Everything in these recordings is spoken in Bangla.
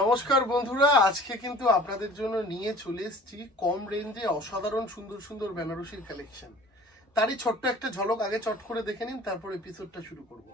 নমস্কার বন্ধুরা, আজকে কিন্তু আপনাদের জন্য নিয়ে চলে এসেছি কম রেঞ্জে অসাধারণ সুন্দর সুন্দর বেনারসির কালেকশন। তারই ছোট্ট একটা ঝলক আগে চট করে দেখে নিন, তারপর এপিসোডটা শুরু করব।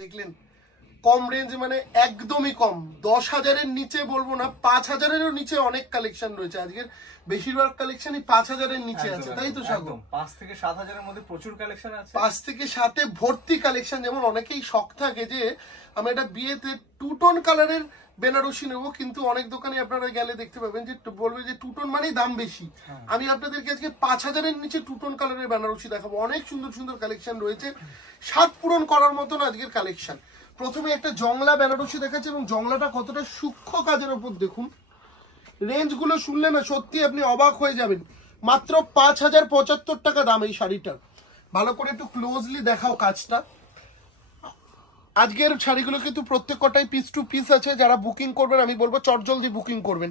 দেখলেন কম রেঞ্জ মানে একদমই কম, 10,000-এর নিচে বলবো না, 5,000-এরও নিচে অনেক কালেকশন রয়েছে। আজকের বেশিরভাগ কালেকশনই 5,000-এর নিচে আছে, তাই তো স্বাগত? 5 থেকে 7,000-এর মধ্যে প্রচুর কালেকশন আছে, 5 থেকে 7-এ ভর্তি কালেকশন। যেমন অনেকেই শখ থাকে যে আমি একটা বিয়েতে 2-টোন কালারের বেনারসি নেবো, কিন্তু অনেক দোকানে আপনারা গেলে দেখতে পাবেন যে বলবে যে 2-টোন মানেই দাম বেশি। আমি আপনাদেরকে আজকে 5,000-এর নিচে 2-টোন কালারের বেনারসি দেখাবো। অনেক সুন্দর সুন্দর কালেকশন রয়েছে, স্বাদ পূরণ করার মতন আজকের কালেকশন। প্রথমে একটা জংলা বেনারসি দেখাচ্ছে, এবং জংলাটা কতটা সূক্ষ্ম কাজের ওপর দেখুন। রেঞ্জ গুলো শুনলে না সত্যি আপনি অবাক হয়ে যাবেন। মাত্র 5,075 টাকা দাম এই শাড়িটার। ভালো করে একটু ক্লোজলি দেখাও কাজটা। আজকের শাড়িগুলো কিন্তু প্রত্যেকটাই পিস টু পিস আছে। যারা বুকিং করবেন আমি বলবো চটজলদি বুকিং করবেন,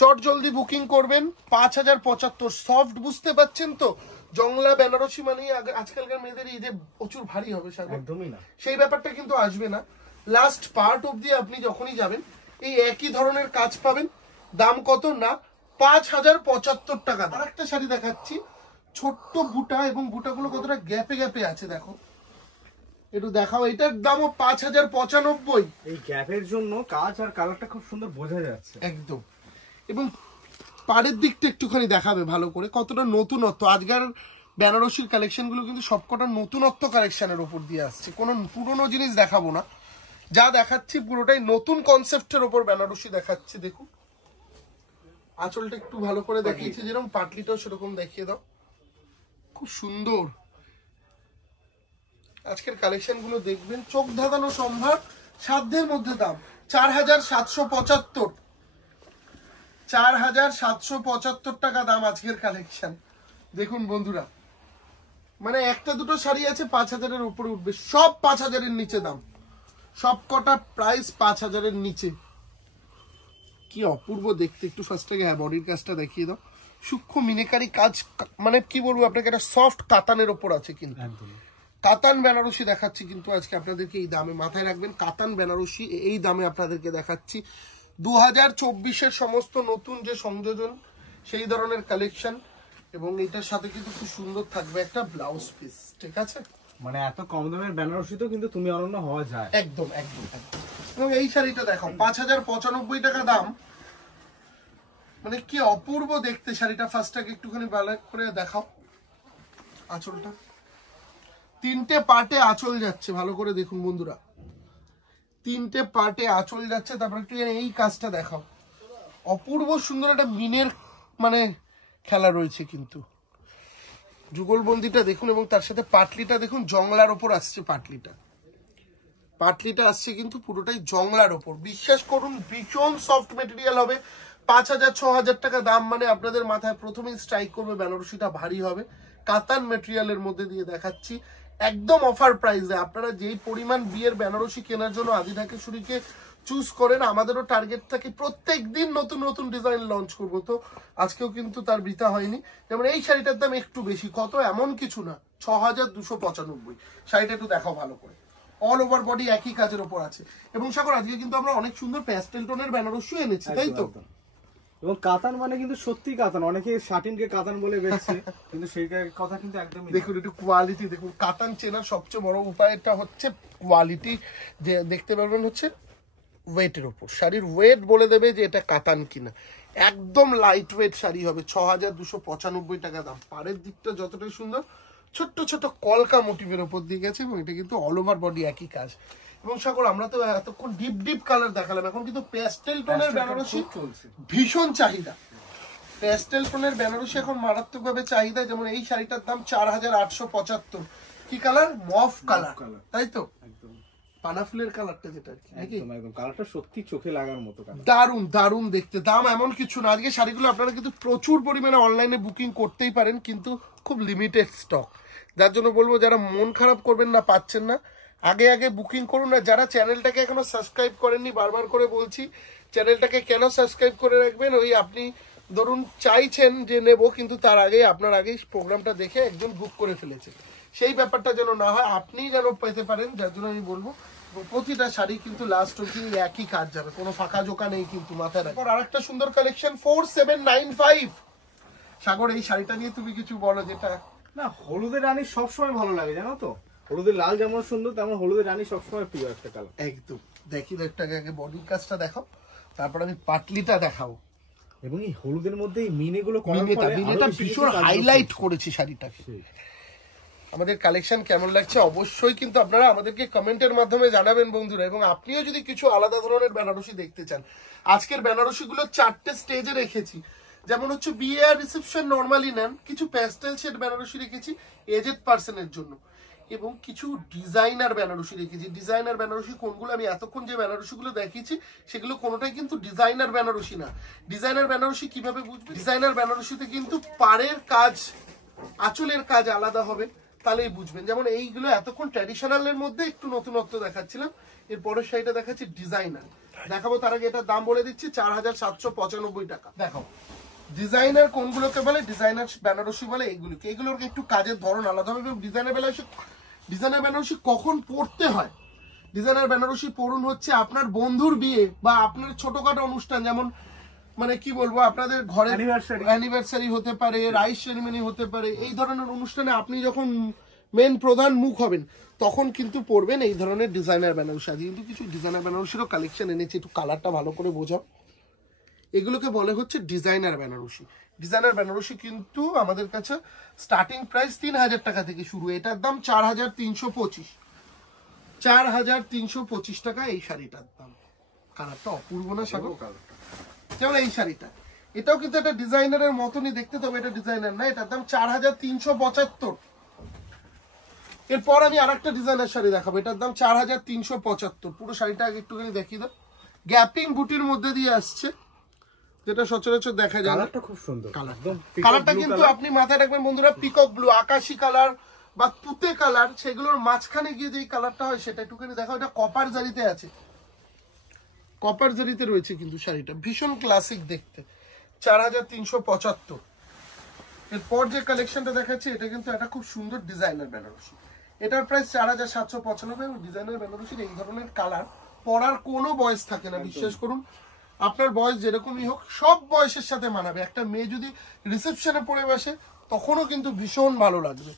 চটজলদি বুকিং করবেন। 5,075 সফট, বুঝতে পারছেন তো? জংলা বেনারসি মানে আজকালকার মেয়েদের এই যে প্রচুর ভারী হবে, একদমই না, সেই ব্যাপারটা কিন্তু আসবে না। লাস্ট পার্ট অবধি আপনি যখনই যাবেন এই একই ধরনের কাজ পাবেন। দাম কত না 5,075 টাকা। আর একটা শাড়ি দেখাচ্ছি, ছোট্ট বুটা, এবং বুটাগুলো কতটা গ্যাপে গ্যাপে আছে দেখো, একটু দেখাও। এটার দামও 5,095। এই গ্যাপের জন্য কাজ আর কালারটা খুব সুন্দর বোঝা যাচ্ছে একদম। এবং পাড়ের দিকটা একটুখানি দেখাবে ভালো করে, কতটা নতুনত্ব। আজকের বেনারসির কালেকশনগুলো কিন্তু সবকটা নতুনত্ব কালেকশনের ওপর দিয়ে আসছে, কোনো পুরনো জিনিস দেখাবো না। যা দেখাচ্ছি পুরোটাই নতুন কনসেপ্টের ওপর বেনারসি দেখাচ্ছি। দেখুন আঁচলটা একটু ভালো করে দেখিয়েছি, যেরকম পাটলিটাও সেরকম দেখিয়ে দাও। খুব সুন্দর আজকের কালেকশনগুলো দেখবেন, চোখ ধাঁধানো সম্ভার, সাধ্যের মধ্যে দাম 4,775। 4,775 টাকা দাম আজকের কালেকশন। দেখুন বন্ধুরা, মানে একটা দুটো শাড়ি আছে 5,000-এর উপরে উঠবে, সব 5,000-এর নিচে দাম, সব কটা প্রাইস 5,000-এর নিচে। কি অপূর্ব দেখতে। একটু ফার্স্ট আগে বডির কাজটা দেখিয়ে দাও। সূক্ষ্ম মিনেকারি কাজ, মানে কি বলবো আপনাকে, একটা সফট কাতানের ওপর আছে। কিন্তু কাতান বেনারসি দেখাচ্ছি কিন্তু আজকে আপনাদেরকে এই দামে, মাথায় রাখবেন কাতান বেনারসি এই দামে আপনাদেরকে দেখাচ্ছি। 2024-এর সমস্ত নতুন যে সংযোজন সেই ধরনের কালেকশন, এবং এটার সাথে কিন্তু খুব সুন্দর থাকবে একটা ব্লাউজ পিস। ঠিক আছে, মানে এত কম দামের বেনারসি তো কিন্তু তুমি অনন্য হওয়া যায়। একদম একদম একদম। এবং এই শাড়িটা দেখো 5,095 টাকা দাম, মানে কি অপূর্ব দেখতে শাড়িটা। ফার্স্টটাকে একটুখানি ভালো করে দেখাও আঁচলটা, 3টে পার্টে আঁচল যাচ্ছে, ভালো করে দেখুন বন্ধুরা, 3টে পার্টে আঁচল যাচ্ছে। তারপর একটু এই কাজটা দেখাও, অপূর্ব সুন্দর একটা মিনের মানে খেলা রয়েছে কিন্তু। যুগলবন্দিটা দেখুন, এবং তার সাথে পাটলিটা দেখুন, জংলার ওপর আসছে পাটলিটা। পাটলিটা আসছে কিন্তু পুরোটাই জংলার ওপর। বিশ্বাস করুন ভীষণ সফট মেটেরিয়াল হবে। 5,000-6,000 টাকা দাম মানে আপনাদের মাথায় প্রথমেই স্ট্রাইক করবে বেনারসিটা ভারী হবে। কাতান মেটেরিয়ালের মধ্যে দিয়ে দেখাচ্ছি, একদম অফার প্রাইসে। আপনারা যেই পরিমাণ বিয়ের বেনারসি কেনার জন্য আদিনা কেশরীকে চুজ করেন। আমাদেরও টার্গেট থাকে প্রত্যেক দিন নতুন নতুন ডিজাইন লঞ্চ করব, তো আজকেও কিন্তু তার বৃথা হয়নি। যেমন এই শাড়িটার দাম একটু বেশি, কত এমন কিছু না, 6295। শাড়িটা একটু দেখাও ভালো করে, অল ওভার বডি একই কাজের উপর আছে। এবং সাগর আজকে কিন্তু আমরা অনেক সুন্দর প্যাস্টেল টোনের বেনারসি এনেছি, তাই তো? এবং কাতান মানে কিন্তু সত্যি কাতান, অনেকে শাটিনকে কাতান বলে বেচছে, কিন্তু সেই কথা কিন্তু একদমই। দেখুন একটু কোয়ালিটি দেখুন, কাতান চেনার সবচেয়ে বড় উপায়টা হচ্ছে কোয়ালিটি, যে দেখতে পারবেন হচ্ছে ওয়েটের ওপর, শাড়ির ওয়েট বলে দেবে যে এটা কাতান কিনা। একদম লাইট ওয়েট শাড়ি হবে, 6295 টাকা দাম। পাড়ের দিকটা যতটাই সুন্দর, ছোট্ট ছোট্ট কলকা মোটিভের ওপর দিয়ে গেছে, এবং এটা কিন্তু অল ওভার বডি একই কাজ। এবং সাগর আমরা তো এতক্ষণ ডিপ ডিপ কালার দেখালাম, এখন কিন্তু প্যাস্টেল টোনের বেনারসি ভীষণ চাহিদা। প্যাস্টেল টোনের বেনারসি এখন মারাত্মকভাবে চাহিদা। যেমন এই শাড়িটার দাম 4875। কি কালার? মফ কালার, তাই তো? একদম পানা ফুলের কালারটা যেটা আর কি, নাকি? একদম কালারটা সত্যি চোখে লাগার মতো কালার, দারুন দারুন দেখতে। দাম এমন কিছু না, আজকে শাড়িগুলো আপনারা কিন্তু প্রচুর পরিমাণে অনলাইনে বুকিং করতেই পারেন, কিন্তু খুব লিমিটেড স্টক। যার জন্য বলবো যারা মন খারাপ করবেন না, পাচ্ছেন না, আগে আগে বুকিং করুন। না যারা চ্যানেলটাকে এখনো সাবস্ক্রাইব করেননি, বারবার করে বলছি চ্যানেলটাকে কেন সাবস্ক্রাইব করে রাখবেন, ওই আপনি ধরুন চাইছেন যে নেব, কিন্তু তার আগে আপনার আগেই প্রোগ্রামটা দেখে একজন বুক করে ফেলেছে, সেই ব্যাপারটা যেন না হয়, আপনি যেন পেতে পারেন। যার জন্য আমি বলবো প্রতিটা শাড়ি কিন্তু লাস্ট অবধি একই কাজ যাবে, কোনো ফাঁকা জোকা নেই কিন্তু মাথায় রাখো। আর একটা সুন্দর কালেকশন 4795। সাগর এই শাড়িটা নিয়ে তুমি কিছু বলো। যেটা না, হলুদের রানী সবসময় ভালো লাগে, জানো তো? হলুদের লাল যেমন সুন্দর, তেমন হলুদের রানী সবসময় প্রিয় একটা কালার। একদম। দেখি একটাকে আগে বডির কাজটা দেখাও, তারপর আমি পাটলিটা দেখাবো। এবং এই হলুদের মধ্যে এই মিনেগুলো মিনেটা ভীষণ হাইলাইট করেছি শাড়িটাকে। আমাদের কালেকশন কেমন লাগছে অবশ্যই কিন্তু আপনারা আমাদেরকে কমেন্টের মাধ্যমে জানাবেন বন্ধুরা। এবং আপনিও যদি কিছু আলাদা ধরনের বেনারসি দেখতে চান, আজকের বেনারসিগুলো 4টে স্টেজে রেখেছি। যেমন হচ্ছে বিয়ে আর রিসেপশন নর্মালি নেন, কিছু প্যাস্টেল শেড বেনারসি রেখেছি এজেড পার্সনের জন্য, এবং কিছু ডিজাইনার বেনারসি রেখেছি। ডিজাইনার বেনারসি কোনগুলো? আমি এতক্ষণ যে বেনারসিগুলো দেখিয়েছি সেগুলো কোনোটাই কিন্তু ডিজাইনার বেনারসি না। ডিজাইনার বেনারসি কিভাবে বুঝবে? ডিজাইনার বেনারসিতে কিন্তু পাড়ের কাজ, আঁচলের কাজ আলাদা হবে, তাহলেই বুঝবেন। যেমন এইগুলো এতক্ষণ ট্র্যাডিশনালের মধ্যে একটু নতুনত্ব দেখাচ্ছিলাম, এর পরের শাড়িটা দেখাচ্ছি ডিজাইনার দেখাবো। তার আগে এটার দাম বলে দিচ্ছি 4795 টাকা। দেখাবো ডিজাইনার কোনগুলোকে বলে, ডিজাইনার বেনারসি বলে এইগুলোকে। এগুলোর একটু কাজের ধরন আলাদা হবে। ডিজাইনার বেনারসি কখন পড়তে হয়? ডিজাইনার বেনারসি পড়ুন হচ্ছে আপনার বন্ধুর বিয়ে বা আপনার ছোটখাটো অনুষ্ঠান, যেমন মানে কি বলবো, আপনাদের ঘরে অ্যানিভার্সারি হতে পারে, রাইস সেরিমনি হতে পারে, এই ধরনের অনুষ্ঠানে আপনি যখন মেন প্রধান মুখ হবেন তখন কিন্তু পড়বেন এই ধরনের ডিজাইনার বেনারসি। আজকে কিন্তু কিছু ডিজাইনার বেনারসিরও কালেকশন এনেছি, একটু কালারটা ভালো করে বোঝাও। এগুলোকে বলে হচ্ছে ডিজাইনার বেনারসি। ডিজাইনার বেনারসি কিন্তু আমাদের কাছে স্টার্টিং প্রাইস 3000 টাকা থেকে শুরু, এটার দাম 4325। 4325 টাকা এই শাড়িটার দাম। কালারটা অপূর্ব না সাগর? যেমন এই শাড়িটা, এটাও কিন্তু একটা ডিজাইনারের মতনই দেখতে, তবে এটা ডিজাইনার না, এটার দাম 4375। এরপর আমি আরেকটা ডিজাইনার শাড়ি দেখাবো, এটার দাম 4375। পুরো শাড়িটা আগে একটুখানি দেখিয়ে দাও। গ্যাপিং বুটির মধ্যে দিয়ে আসছে, যেটা সচরাচর দেখা যায়। কালারটা খুব সুন্দর, কালারটা কিন্তু আপনি মাথায় রাখবেন বন্ধুরা, পিকক ব্লু, আকাশি কালার বা তুতে কালার, সেগুলোর মাঝখানে গিয়ে যেই কালারটা হয় সেটা একটুখানি দেখাও। এটা কপার জারিতে আছে, কপার জারিতে রয়েছে কিন্তু শাড়িটা, ভীষণ ক্লাসিক দেখতে। 4375। এরপর যে কালেকশনটা দেখাচ্ছি এটা কিন্তু একটা খুব সুন্দর ডিজাইনার বেনারসি, এটার প্রাইস 4795। ডিজাইনার বেনারসির এই ধরনের কালার পরার কোনো বয়স থাকে না, বিশ্বাস করুন। আপনার বয়স যেরকমই হোক, সব বয়সের সাথে মানাবে। একটা মেয়ে যদি রিসেপশনে পরে বসে তখনও কিন্তু ভীষণ ভালো লাগবে।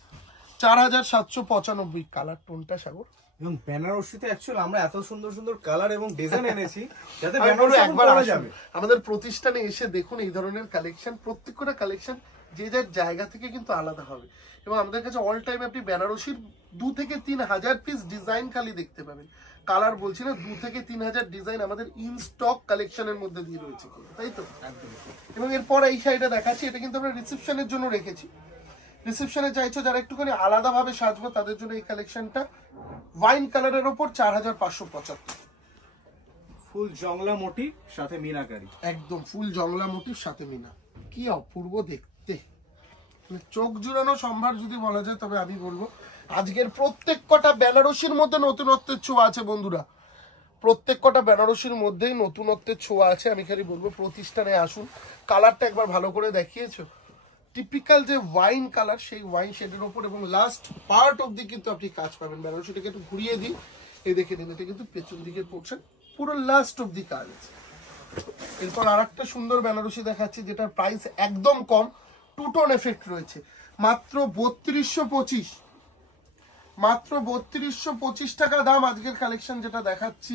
4795 কালার টোনটা সাগর। এবং বেনারসিতে অ্যাকচুয়ালি আমরা এত সুন্দর সুন্দর কালার এবং ডিজাইন এনেছি যাতে একবার যাবে আমাদের প্রতিষ্ঠানে এসে দেখুন এই ধরনের কালেকশন। প্রত্যেকটা কালেকশন যে যার জায়গা থেকে কিন্তু আলাদা হবে। এবং আমাদের কাছে অল টাইম আপনি বেনারসির 2 থেকে 3000 পিস ডিজাইন খালি দেখতে পাবেন। কালার বলছি না, 2 থেকে 3000 ডিজাইন আমাদের ইন স্টক কালেকশনের মধ্যে দিয়ে রয়েছে, তাই তো? এবং এরপর এই শাড়িটা দেখাচ্ছি, এটা কিন্তু আমরা রিসেপশনের জন্য রেখেছি। রিসেপশনে চাইছো যারা একটুখানি আলাদাভাবে সাজবো তাদের জন্য এই কালেকশনটা ওয়াইন কালারের ওপর 4575। ফুল জংলা মোটিভ সাথে মিনাকারি, একদম ফুল জংলা মোটিভ সাথে মিনা, কি অপূর্ব দেখতে, চোখ জুড়ানো সম্ভার যদি বলা যায়। তবে আমি বলবো আজকের প্রত্যেক কটা বেনারসির মধ্যে নতুনত্বের ছোঁয়া আছে বন্ধুরা। প্রত্যেক কটা বেনারসির মধ্যেই নতুনত্বের ছোঁয়া আছে। আমি খালি বলবো প্রতিষ্ঠানে আসুন, কালারটা একবার ভালো করে দেখিয়েছো, টিপিক্যাল যে ওয়াইন কালার সেই ওয়াইন শেডের ওপর, এবং লাস্ট পার্ট অবধি কিন্তু আপনি কাজ পাবেন। বেনারসিটাকে একটু ঘুরিয়ে দিই, এই দেখে নিন, এটা কিন্তু পেছন দিকে পড়ছে, পুরো লাস্ট অবধি কাজ আছে। এরপর আর একটা সুন্দর বেনারসি দেখাচ্ছি যেটার প্রাইস একদম কম, টু টোন এফেক্ট রয়েছে, মাত্র 3225, মাত্র 3225 টাকা দাম আজকের কালেকশন যেটা দেখাচ্ছি,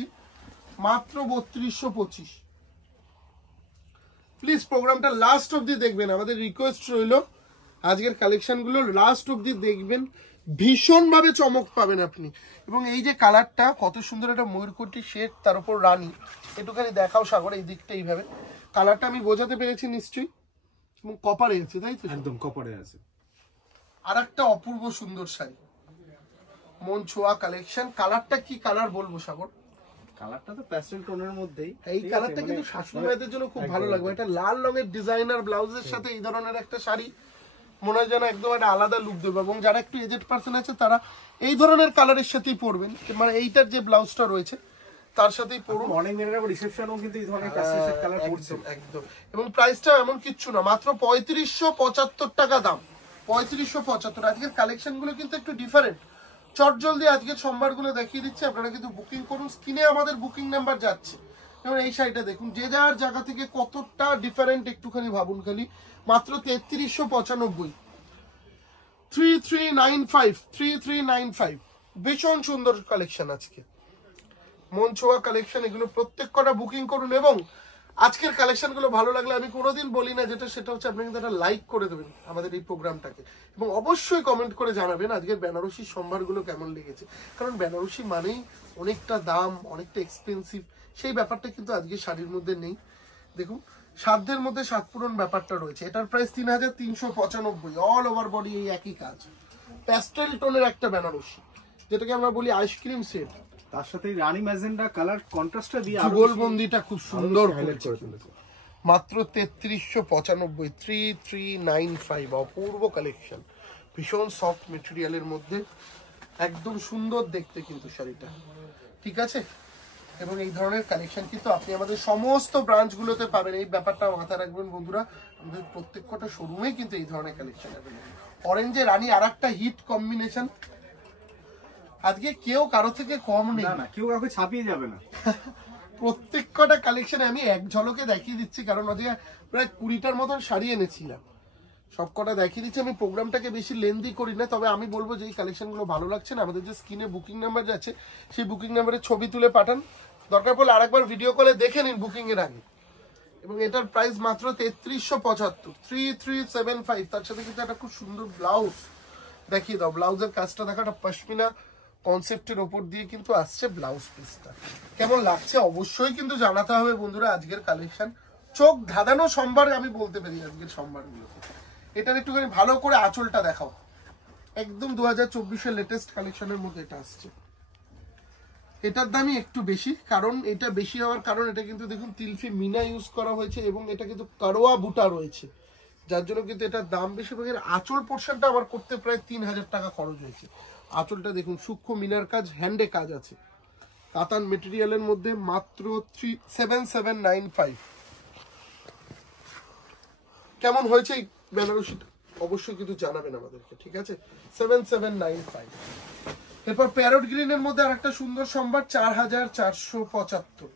মাত্র 3225। প্লিজ প্রোগ্রামটা লাস্ট অবধি দেখবেন, আমাদের রিকোয়েস্ট রইল আজকের কালেকশনগুলো লাস্ট অবধি দেখবেন, ভীষণভাবে চমক পাবেন আপনি। এবং এই যে কালারটা কত সুন্দর, একটা ময়ূরকণ্ঠী শেড, তার উপর রানী, একটুখানি দেখাও সাগর এই দিকটা, এইভাবে কালারটা আমি বোঝাতে পেরেছি নিশ্চয়ই, এবং কপারে আছে, তাই তো? একদম কপারে আছে। আর একটা অপূর্ব সুন্দর শাড়ি, মন ছোঁয়া কালেকশন। কালারটা কি কালার বলবো সাগর? কালারটা তো প্যাস্টেল টোনের মধ্যেই, এই কালারটা কিন্তু শাশুড়ি মায়েদের জন্য খুব ভালো লাগবে। এটা লাল রঙের ডিজাইনার ব্লাউজের সাথে এই ধরনের একটা শাড়ি মনে হয় যেন একদম একটা আলাদা লুক দেবে। এবং যারা একটু এজেড পার্সন আছে তারা এই ধরনের কালারের সাথেই পরবেন, মানে এইটার যে ব্লাউজটা রয়েছে তার সাথেই পরুন। অনেক মেয়েরা রিসেপশনও কিন্তু এই ধরনের প্যাস্টেল কালার পরছে একদম। এবং প্রাইসটা এমন কিচ্ছু না, মাত্র 3575 টাকা দাম, 3575। আজকের কালেকশন গুলো কিন্তু একটু ডিফারেন্ট। চট জলদি আজকের সম্ভারগুলো দেখিয়ে দিচ্ছি, আপনারা কিন্তু বুকিং করুন, স্ক্রিনে আমাদের বুকিং নাম্বার যাচ্ছে। যেমন এই শাড়িটা দেখুন, যে যার জায়গা থেকে কতটা ডিফারেন্ট একটুখানি ভাবুন খালি, মাত্র 3395, 3395, ভীষণ সুন্দর কালেকশন আজকে, মন ছোঁয়া কালেকশন। এগুলো প্রত্যেক কটা বুকিং করুন, এবং আজকের কালেকশন গুলো ভালো লাগলে আমি কোনোদিন বলি না যেটা, সেটা হচ্ছে আপনি কিন্তু একটা লাইক করে দেবেন আমাদের এই প্রোগ্রামটাকে, এবং অবশ্যই কমেন্ট করে জানাবেন আজকের বেনারসি সম্ভারগুলো কেমন লেগেছে। কারণ বেনারসি মানেই অনেকটা দাম, অনেকটা এক্সপেন্সিভ, সেই ব্যাপারটা কিন্তু আজকের শাড়ির মধ্যে নেই। দেখুন সাধ্যের মধ্যে সাত পূরণ ব্যাপারটা রয়েছে। এটার প্রাইস 3395, অল ওভার বডি এই একই কাজ, প্যাস্টেল টোনের একটা বেনারসি, যেটাকে আমরা বলি আইসক্রিম সেট। তার সাথে রানী ম্যাজেন্ডা কালার কন্ট্রাস্টটা দিয়ে যুগলবন্দিটা খুব সুন্দর হাইলাইট করে ফেলেছে। মাত্র 3395, 3395, অপূর্ব কালেকশন, ভীষণ সফট মেটেরিয়ালের মধ্যে, একদম সুন্দর দেখতে কিন্তু শাড়িটা, ঠিক আছে? এবং এই ধরনের কালেকশন কিন্তু আপনি আমাদের সমস্ত ব্রাঞ্চগুলোতে পাবেন, এই ব্যাপারটা মাথায় রাখবেন বন্ধুরা। আমাদের প্রত্যেক কটা শোরুমেই কিন্তু এই ধরনের কালেকশন অ্যাভেলেবল। অরেঞ্জে রানী আর একটা হিট কম্বিনেশন, আজকে কেউ কারো থেকে কম নেই, না কেউ কাউকে ছাপিয়ে যাবে না। প্রত্যেক কটা কালেকশন আমি এক ঝলকে দেখিয়ে দিচ্ছি, কারণ আজকে প্রায় 20টার মতন শাড়ি এনেছিলাম, সব কটা দেখিয়ে দিচ্ছি। আমি প্রোগ্রামটাকে বেশি লেন্দি করি না, তবে আমি বলবো যে এই কালেকশনগুলো ভালো লাগছে না, আমাদের যে স্ক্রিনে বুকিং নাম্বার যাচ্ছে সেই বুকিং নাম্বারে ছবি তুলে পাঠান, দরকার পড়লে আরেকবার ভিডিও কলে দেখে নিন বুকিং এর আগে। এবং এটার প্রাইস মাত্র 3375, 3375। তার সাথে কিন্তু একটা খুব সুন্দর ব্লাউজ দেখিয়ে দাও, ব্লাউজের কাজটা দেখা, একটা পশমিনা কনসেপ্টের ওপর দিয়ে কিন্তু আসছে ব্লাউজ পিসটা। কেমন লাগছে অবশ্যই কিন্তু জানাতে হবে বন্ধুরা। আজকের কালেকশন চোখ ধাঁধানো সম্ভার আমি বলতে পারি আজকের সম্ভারগুলোকে। এটার একটুখানি ভালো করে আঁচলটা দেখাও, একদম 2024-এর লেটেস্ট কালেকশনের মধ্যে এটা আসছে। এটার দামই একটু বেশি, কারণ এটা বেশি হওয়ার কারণ এটা কিন্তু দেখুন তিলফি মিনা ইউজ করা হয়েছে, এবং এটা কিন্তু কারোয়া বুটা রয়েছে, যার জন্য কিন্তু এটার দাম বেশি। এবং এর আঁচল পোর্শনটা আমার করতে প্রায় 3000 টাকা খরচ হয়েছে। আঁচলটা দেখুন সূক্ষ্ম মিনার কাজ, হ্যান্ডে কাজ আছে, কাতান মেটেরিয়ালের মধ্যে, মাত্র 7795। কেমন হয়েছে এই বেনারসিটা অবশ্যই কিন্তু জানাবেন আমাদেরকে, ঠিক আছে? 7795। এরপর প্যারট গ্রিনের মধ্যে আর একটা সুন্দর সম্ভার, 4475,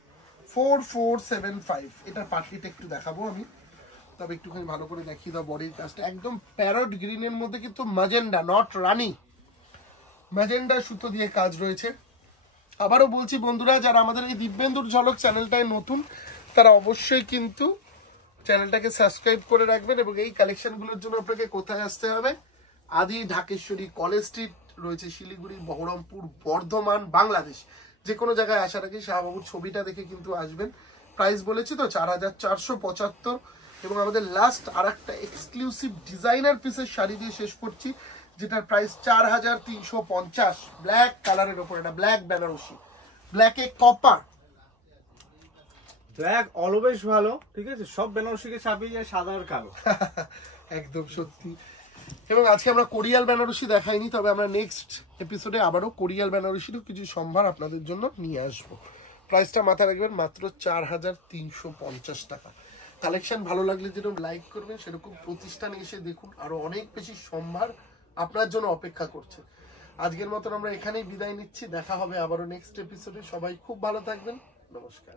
4475। এটার পাটিটা একটু দেখাবো আমি, তবে একটুখানি ভালো করে দেখিয়ে দাও বডির কাজটা। একদম প্যারট গ্রিনের মধ্যে কিন্তু ম্যাজেন্ডা, নট রানী, ম্যাজেন্ডা সুতো দিয়ে কাজ রয়েছে। আবারও বলছি বন্ধুরা, যারা আমাদের এই দিব্যেন্দুর ঝলক চ্যানেলটায় নতুন তারা অবশ্যই কিন্তু চ্যানেলটাকে সাবস্ক্রাইব করে রাখবেন। এবং এই কালেকশনগুলোর জন্য আপনাকে কোথায় আসতে হবে? আদি ঢাকেশ্বরী, কলেজ স্ট্রিট রয়েছে শিলিগুড়ি, বহরমপুর, বর্ধমান, বাংলাদেশ। যে কোনো জায়গায় আসার আগে শাহবাবুর ছবিটা দেখে কিন্তু আসবেন। প্রাইস বলেছি তো 4475। এবং আমাদের লাস্ট আর একটা এক্সক্লুসিভ ডিজাইনার পিসের শাড়ি দিয়ে শেষ করছি, যেটার প্রাইস 4350, ব্ল্যাক কালারের ওপর। এটা ব্ল্যাক বেনারসি, ব্ল্যাকে কপার, ব্ল্যাক অলওয়েজ ভালো, ঠিক আছে? সব বেনারসিকে ছাপিয়ে যায় সাদা আর কালো। একদম সত্যি। এবং আজকে আমরা কোরিয়াল বেনারসি দেখাইনি, তবে আমরা নেক্সট এপিসোডে আবারও কোরিয়াল বেনারসিরও কিছু সম্ভার আপনাদের জন্য নিয়ে আসবো। প্রাইসটা মাথায় রাখবেন, মাত্র 4350 টাকা। কালেকশন ভালো লাগলে যেরকম লাইক করবেন, সেরকম প্রতিষ্ঠানে এসে দেখুন, আরো অনেক বেশি সম্ভার আপনার জন্য অপেক্ষা করছে। আজকের মতন আমরা এখানেই বিদায় নিচ্ছি, দেখা হবে আবারও নেক্সট এপিসোডে। সবাই খুব ভালো থাকবেন, নমস্কার।